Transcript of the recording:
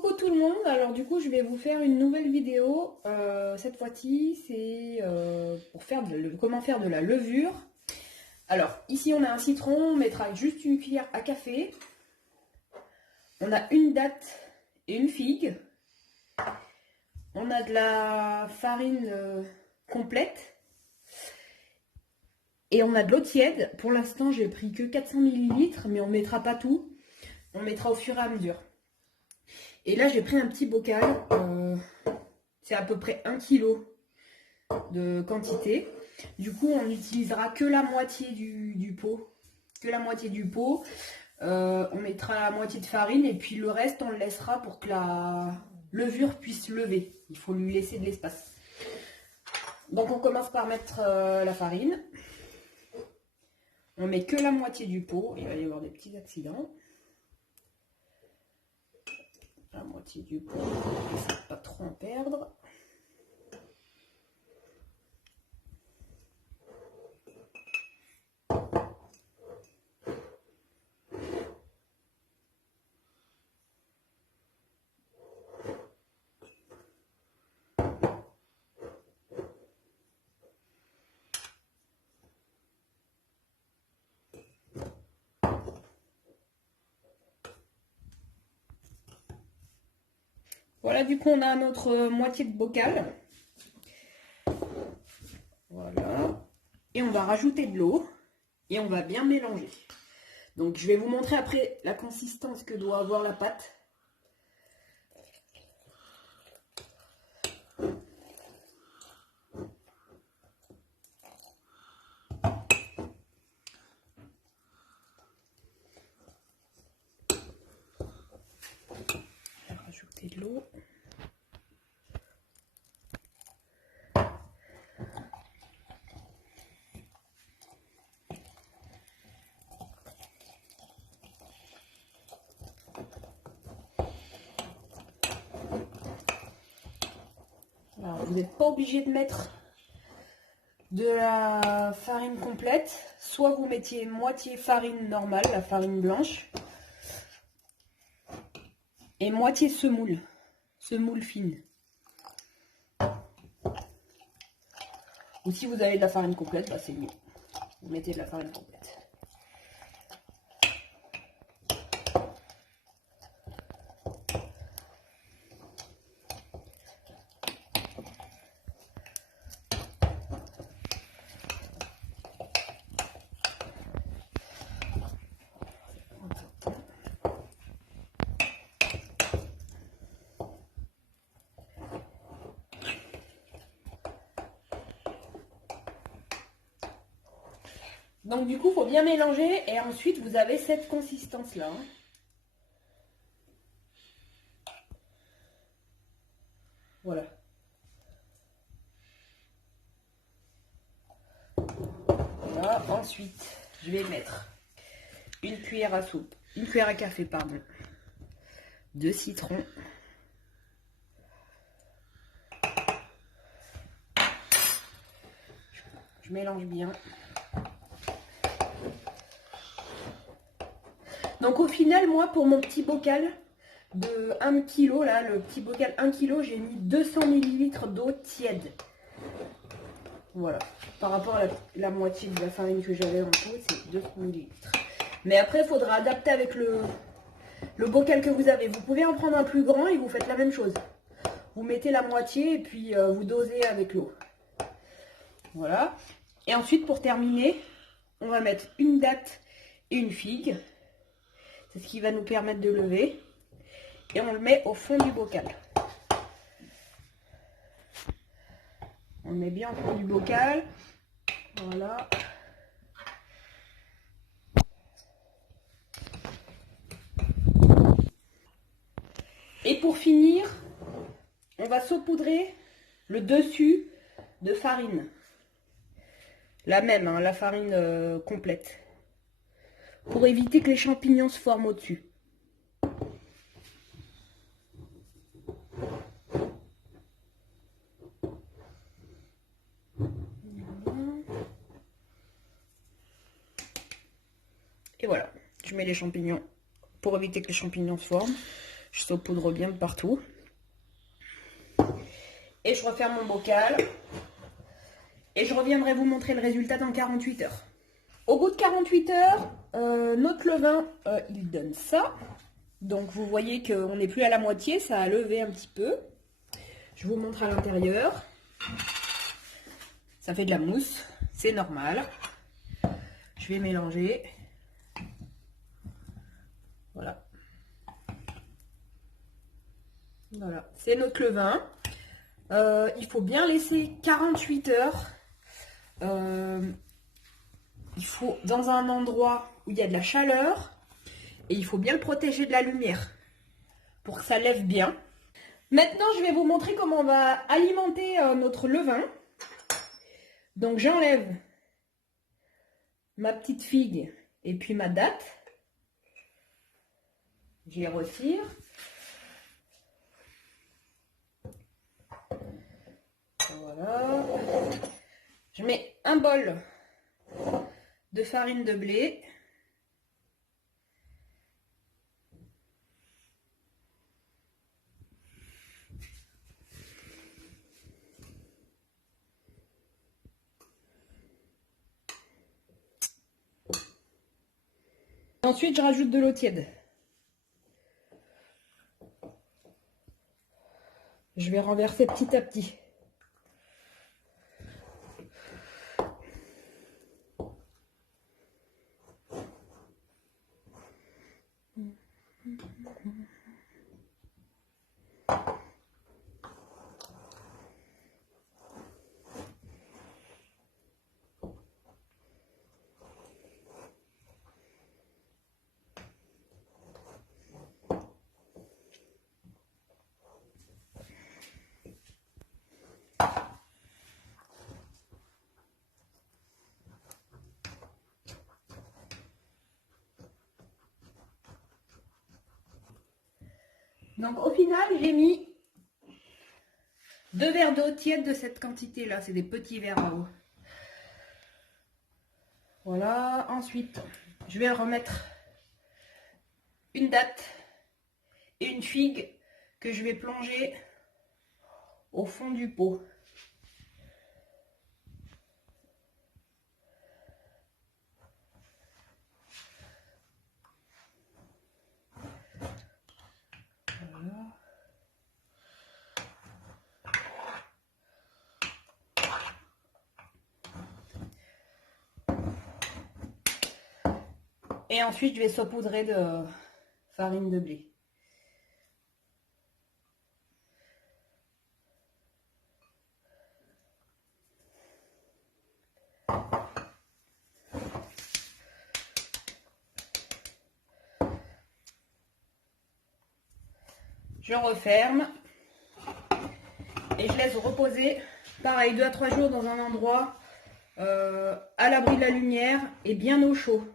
Coucou tout le monde, alors du coup je vais vous faire une nouvelle vidéo. Cette fois-ci c'est pour faire comment faire de la levure. Alors ici on a un citron, on mettra juste une cuillère à café. On a une date et une figue. On a de la farine complète. Et on a de l'eau tiède. Pour l'instant j'ai pris que 400 ml, mais on ne mettra pas tout. On mettra au fur et à mesure. Et là, j'ai pris un petit bocal, c'est à peu près 1 kg de quantité. Du coup, on n'utilisera que la moitié du pot. Que la moitié du pot. On mettra la moitié de farine et puis le reste, on le laissera pour que la levure puisse lever. Il faut lui laisser de l'espace. Donc, on commence par mettre la farine. On met que la moitié du pot. Il va y avoir des petits accidents. La moitié du pot, essaye de pas trop en perdre. Voilà, du coup, on a notre moitié de bocal. Voilà. Et on va rajouter de l'eau. Et on va bien mélanger. Donc, je vais vous montrer après la consistance que doit avoir la pâte. Je vais rajouter de l'eau. Alors, vous n'êtes pas obligé de mettre de la farine complète. Soit vous mettiez moitié farine normale, la farine blanche, et moitié semoule fine. Ou si vous avez de la farine complète, bah c'est mieux. Vous mettez de la farine complète. Donc du coup, il faut bien mélanger et ensuite vous avez cette consistance-là. Voilà. Voilà. Ensuite, je vais mettre une cuillère à soupe, une cuillère à café, pardon, de citron. Je mélange bien. Donc au final, moi, pour mon petit bocal de 1 kg, là, le petit bocal 1 kg, j'ai mis 200 ml d'eau tiède. Voilà. Par rapport à la moitié de la farine que j'avais en pot, c'est 200 ml. Mais après, il faudra adapter avec le bocal que vous avez. Vous pouvez en prendre un plus grand et vous faites la même chose. Vous mettez la moitié et puis vous dosez avec l'eau. Voilà. Et ensuite, pour terminer, on va mettre une date et une figue. C'est ce qui va nous permettre de lever. Et on le met au fond du bocal. On le met bien au fond du bocal. Voilà. Et pour finir, on va saupoudrer le dessus de farine. La même, hein, la farine complète. Pour éviter que les champignons se forment au-dessus. Et voilà, je mets les champignons pour éviter que les champignons se forment. Je saupoudre bien de partout. Et je referme mon bocal. Et je reviendrai vous montrer le résultat dans 48 heures. Au bout de 48 heures, notre levain, il donne ça. Donc vous voyez qu'on n'est plus à la moitié, ça a levé un petit peu. Je vous montre à l'intérieur. Ça fait de la mousse, c'est normal. Je vais mélanger. Voilà. Voilà, c'est notre levain. Il faut bien laisser 48 heures. Il faut dans un endroit où il y a de la chaleur. Et il faut bien le protéger de la lumière pour que ça lève bien. Maintenant, je vais vous montrer comment on va alimenter notre levain. Donc, j'enlève ma petite figue et puis ma date. Je les retire. Voilà. Je mets un bol de farine de blé. Ensuite, je rajoute de l'eau tiède. Je vais renverser petit à petit. Donc au final, j'ai mis 2 verres d'eau tiède de cette quantité-là. C'est des petits verres à eau. Voilà. Ensuite, je vais remettre une date et une figue que je vais plonger au fond du pot. Voilà. Et ensuite, je vais saupoudrer de farine de blé. Je referme et je laisse reposer, pareil, 2 à 3 jours dans un endroit à l'abri de la lumière et bien au chaud.